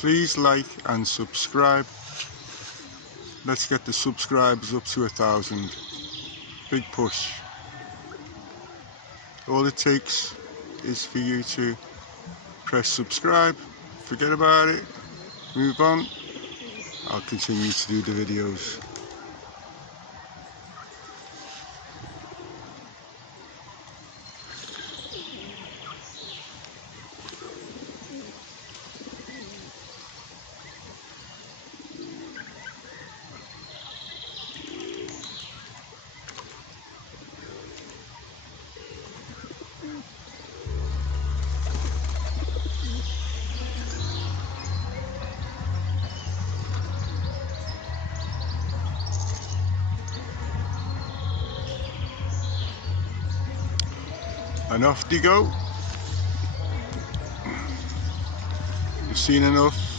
Please like and subscribe. Let's get the subscribers up to 1,000. Big push. All it takes is for you to press subscribe, forget about it, move on. I'll continue to do the videos. And off they go. You've seen enough.